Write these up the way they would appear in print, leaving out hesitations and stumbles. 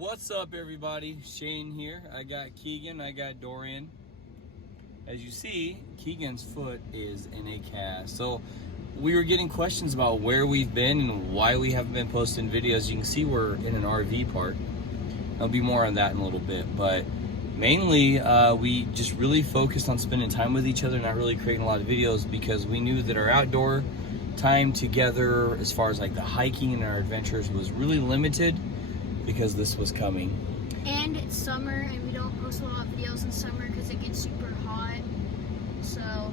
What's up, everybody? Shane here. I got Keegan, I got Dorian. As you see, Keegan's foot is in a cast. So we were getting questions about where we've been and why we haven't been posting videos. You can see we're in an RV park. There'll be more on that in a little bit, but mainly we just really focused on spending time with each other, not really creating a lot of videos because we knew that our outdoor time together, as far as like the hiking and our adventures, was really limited because this was coming. And it's summer, and we don't post a lot of videos in summer because it gets super hot. So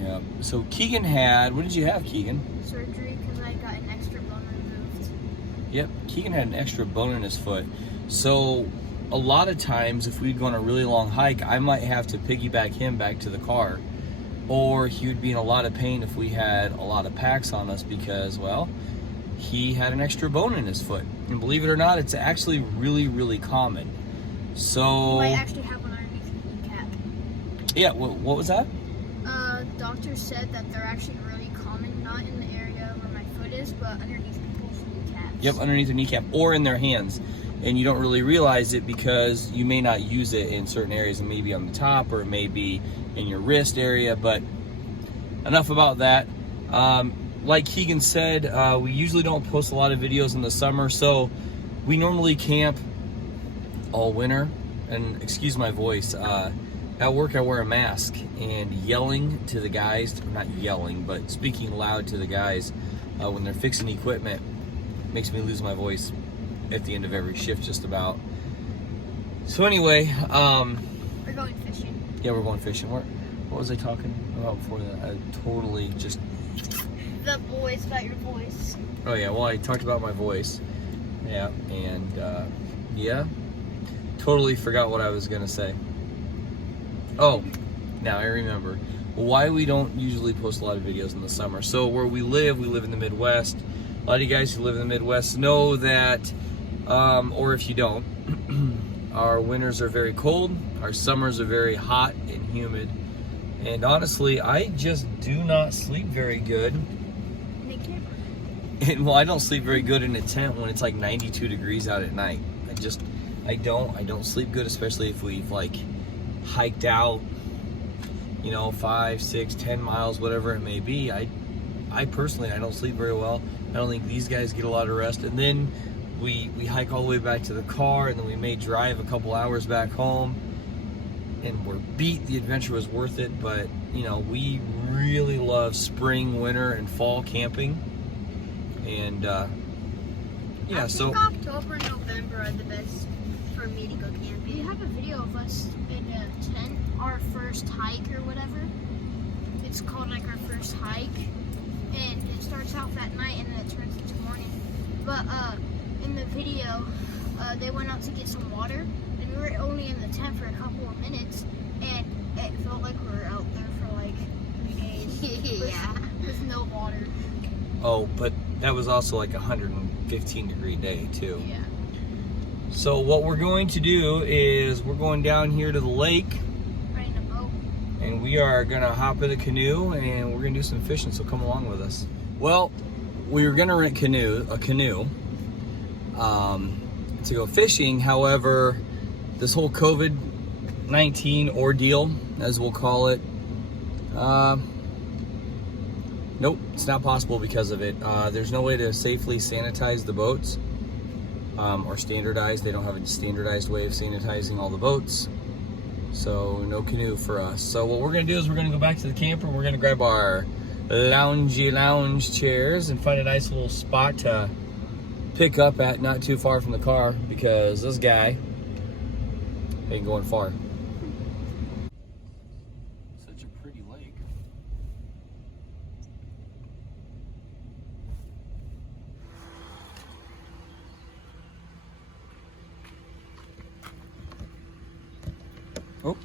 Yeah. So Keegan had, what did you have, Keegan? Surgery because I got an extra bone removed. Yep, Keegan had an extra bone in his foot. So a lot of times, if we'd go on a really long hike, I might have to piggyback him back to the car, or he would be in a lot of pain if we had a lot of packs on us because, well, he had an extra bone in his foot. And believe it or not, it's actually really, really common. So You might actually have one underneath your kneecap. Yeah, what was that? Doctors said that they're actually really common, not in the area where my foot is, but underneath people's kneecaps. Yep, underneath their kneecap or in their hands. And you don't really realize it because you may not use it in certain areas. It may be on the top or it may be in your wrist area, but enough about that. Like Keegan said, we usually don't post a lot of videos in the summer, so we normally camp all winter. And excuse my voice, at work I wear a mask, and yelling to the guys, not yelling, but speaking loud to the guys when they're fixing equipment makes me lose my voice at the end of every shift just about. So anyway, We're going fishing. yeah, we're going fishing. What was I talking about before that? I totally just... The voice, about your voice. Oh yeah, well I talked about my voice. Yeah, and yeah, totally forgot what I was gonna say. Oh, now I remember why we don't usually post a lot of videos in the summer. So where we live in the Midwest. A lot of you guys who live in the Midwest know that, or if you don't, our winters are very cold, our summers are very hot and humid, and honestly, I just do not sleep very good. And, well, I don't sleep very good in a tent when it's like 92 degrees out at night. I don't sleep good, especially if we've like hiked out, 5, 6, 10 miles, whatever it may be. I personally, I don't sleep very well. I don't think these guys get a lot of rest. And then we hike all the way back to the car, and then we may drive a couple hours back home, and we're beat. The adventure was worth it, but we really love spring, winter, and fall camping. And yeah, I think October and November are the best for me to go camping. We have a video of us in a tent, our first hike or whatever. It's called like our first hike, and it starts off at night and then it turns into morning. But in the video, they went out to get some water, and we were only in the tent for a couple of minutes, and it felt like we were out there for like 3 days. with no water. Oh, but that was also like a 115 degree day too. Yeah. So what we're going to do is we're going down here to the lake, Right in a boat. and we are gonna hop in a canoe and we're gonna do some fishing, so come along with us. Well, we were gonna rent a canoe to go fishing. However, this whole COVID-19 ordeal, as we'll call it, nope, it's not possible because of it. There's no way to safely sanitize the boats, or standardize. They don't have a standardized way of sanitizing all the boats. So no canoe for us. So what we're gonna do is we're gonna go back to the camper. We're gonna grab our lounge chairs and find a nice little spot to pick up at, not too far from the car, because this guy ain't going far. Such a pretty lake. Oh.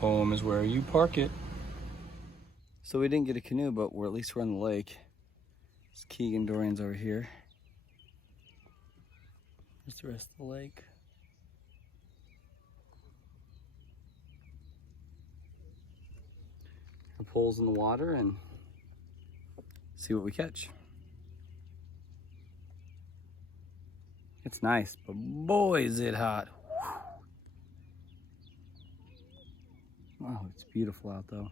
Home is where you park it. So we didn't get a canoe, but at least we're on the lake. It's Keegan, Dorian's over here. There's the rest of the lake. poles in the water and see what we catch. It's nice, but boy is it hot. Wow, it's beautiful out though.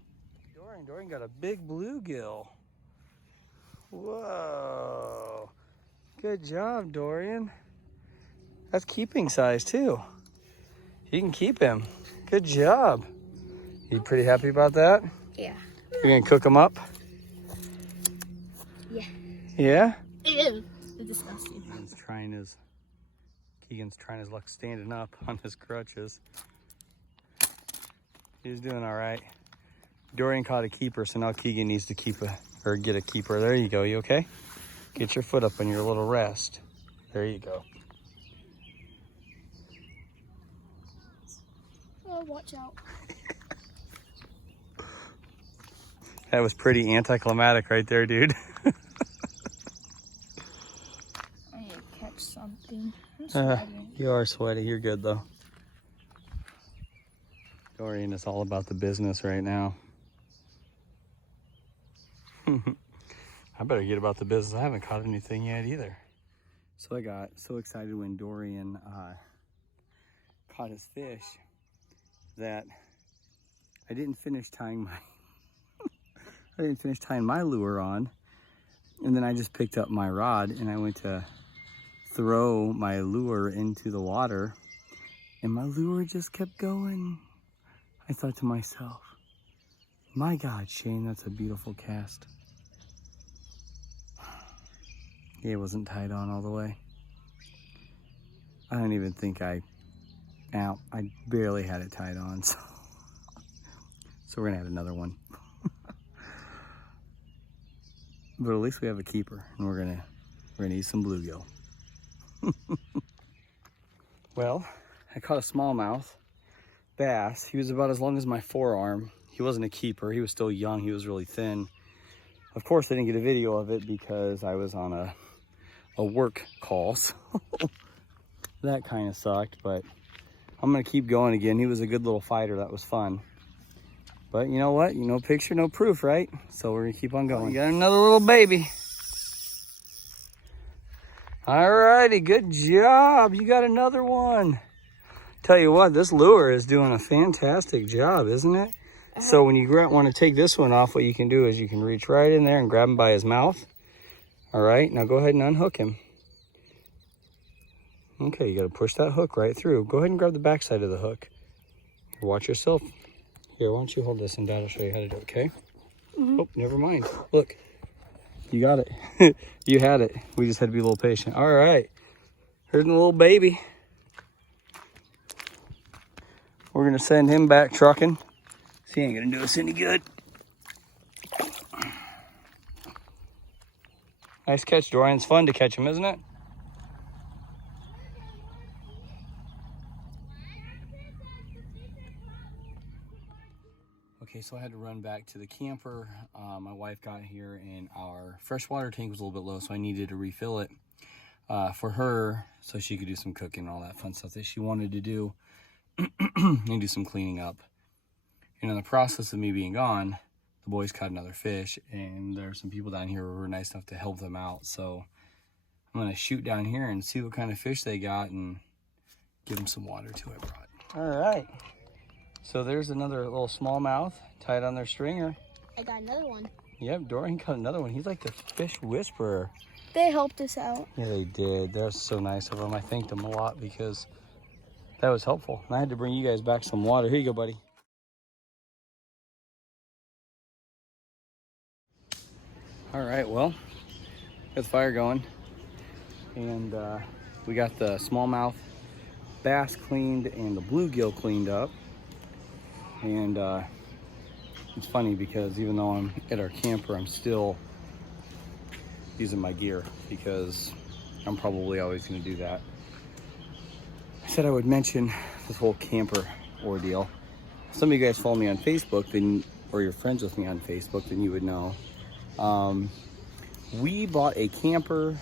Dorian got a big bluegill. Whoa. Good job, Dorian. That's keeping size too. You can keep him. Good job. You pretty happy about that? Yeah. You're gonna cook him up? Yeah. Yeah? Ew. It's disgusting. Keegan's trying his luck standing up on his crutches. He's doing all right. Dorian caught a keeper, so now Keegan needs to get a keeper. There you go. You okay? Get your foot up on your little rest. There you go. Oh, watch out. That was pretty anticlimactic right there, dude. I need to catch something. You are sweaty. You're good, though. Dorian is all about the business right now. I better get about the business. I haven't caught anything yet either. So I got so excited when Dorian caught his fish that I didn't finish tying my lure on, and then I just picked up my rod and I went to throw my lure into the water, and my lure just kept going. I thought to myself, my God, Shane, that's a beautiful cast. It wasn't tied on all the way. I don't even think I barely had it tied on, so we're gonna add another one. But at least we have a keeper, and we're gonna eat some bluegill. Well, I caught a smallmouth bass. He was about as long as my forearm. He wasn't a keeper. He was still young. He was really thin. Of course, I didn't get a video of it because I was on a work call, so that kind of sucked, but I'm gonna keep going again. He was a good little fighter. That was fun. But you know what? No picture, no proof, right? So we're gonna keep on going. You got another little baby. All righty, good job. You got another one. Tell you what, this lure is doing a fantastic job, isn't it? So when you want to take this one off, what you can do is you can reach right in there and grab him by his mouth. All right, now go ahead and unhook him. Okay, you got to push that hook right through. Go ahead and grab the back side of the hook. Watch yourself. Here, why don't you hold this and Dad will show you how to do it, okay? Oh, never mind. Look, you got it. You had it. We just had to be a little patient. All right, here's the little baby. We're going to send him back trucking. He ain't going to do us any good. Nice catch, Dorian. It's fun to catch him, isn't it? Okay, so I had to run back to the camper. My wife got here and our freshwater tank was a little bit low, so I needed to refill it for her so she could do some cooking and all that fun stuff that she wanted to do and do some cleaning up. And in the process of me being gone, the boys caught another fish, and there are some people down here who were nice enough to help them out. So I'm gonna shoot down here and see what kind of fish they got and give them some water too I brought. All right. So there's another little smallmouth tied on their stringer. I got another one. Yep, Dorian got another one. He's like the fish whisperer. They helped us out. Yeah, they did. That was so nice of them. I thanked them a lot because that was helpful. And I had to bring you guys back some water. Here you go, buddy. All right, well, got the fire going, and we got the smallmouth bass cleaned and the bluegill cleaned up. And it's funny because even though I'm at our camper, I'm still using my gear because I'm probably always going to do that. I said I would mention this whole camper ordeal. Some of you guys follow me on Facebook, or you're friends with me on Facebook, then you would know. We bought a camper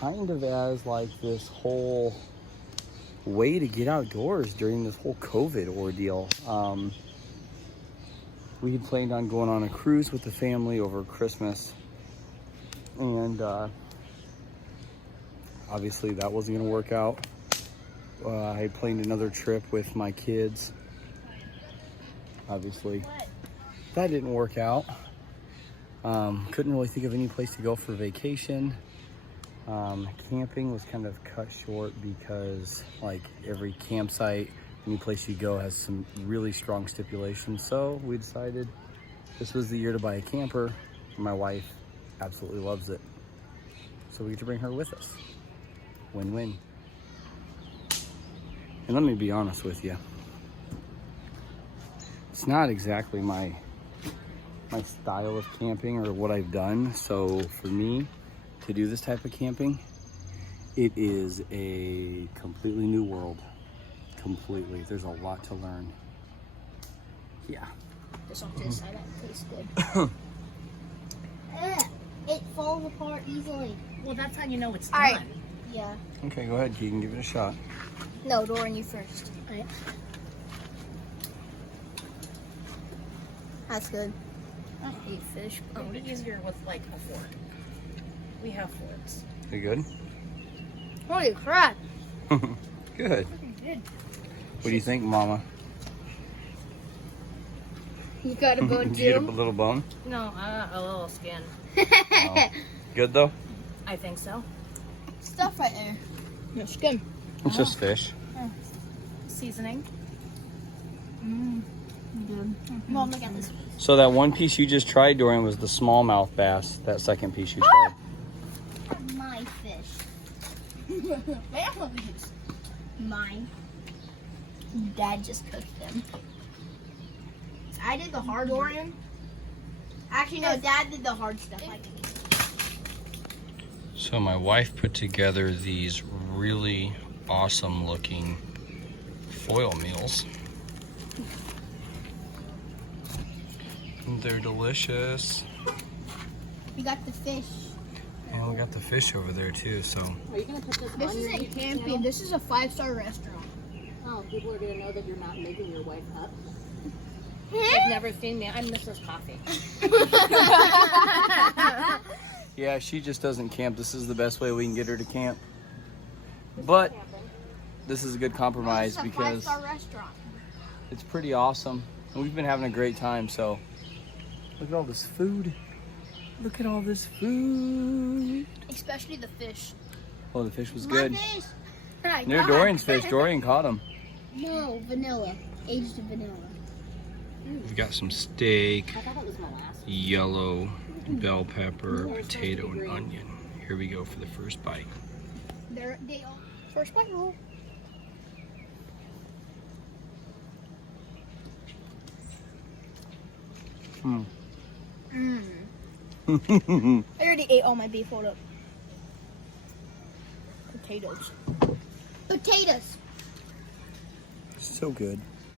kind of as like this whole way to get outdoors during this whole COVID ordeal. We had planned on going on a cruise with the family over Christmas, and obviously that wasn't going to work out. I had planned another trip with my kids. Obviously that didn't work out. Couldn't really think of any place to go for vacation. Camping was kind of cut short because like every campsite, any place you go has some really strong stipulations. So we decided this was the year to buy a camper. My wife absolutely loves it, so we get to bring her with us. Win-win. And let me be honest with you, it's not exactly my style of camping or what I've done. So for me to do this type of camping, it is a completely new world. Completely. There's a lot to learn. Yeah. This off to the side, that tastes good. It falls apart easily. Well, that's how you know it's All right. done. Yeah. Okay, go ahead, Keegan, give it a shot. No, Doran, you first. All right. That's good. I don't eat fish. It would be easier with like a fork. We have forks. You good? Holy crap. Good. Good. What do you think, Mama? You got a bone Did you get a too? little bone? No, a little skin. Oh. Good though? I think so. Stuff right there. No skin. It's just fish. Seasoning. Good. Mom, look at this. So that one piece you just tried, Dorian, was the smallmouth bass. That second piece you tried. My fish. Families. Mine. Dad just cooked them. I did the hard Dorian. Actually, no, Dad did the hard stuff. I did. So my wife put together these really awesome looking foil meals. They're delicious. We got the fish. And we got the fish over there too, so. Are you gonna put this This on your isn't YouTube camping. channel? This is a 5-star restaurant. Oh, people are gonna know that you're not making your wife up. They've never seen me. I'm Mrs. Coffee. Yeah, she just doesn't camp. This is the best way we can get her to camp. But this is a good compromise This is a because 5-star restaurant. it's pretty awesome. And we've been having a great time, so. Look at all this food. Look at all this food. Especially the fish. Oh, the fish was My good. fish. They're Dorian's fish. Dorian caught them. No, vanilla. Aged vanilla. We've got some steak, I thought it was my last. yellow, bell pepper, potato, and onion. Here we go for the first bite. They all first bite roll. I already ate all my beef. Hold up. Potatoes. Potatoes. So good.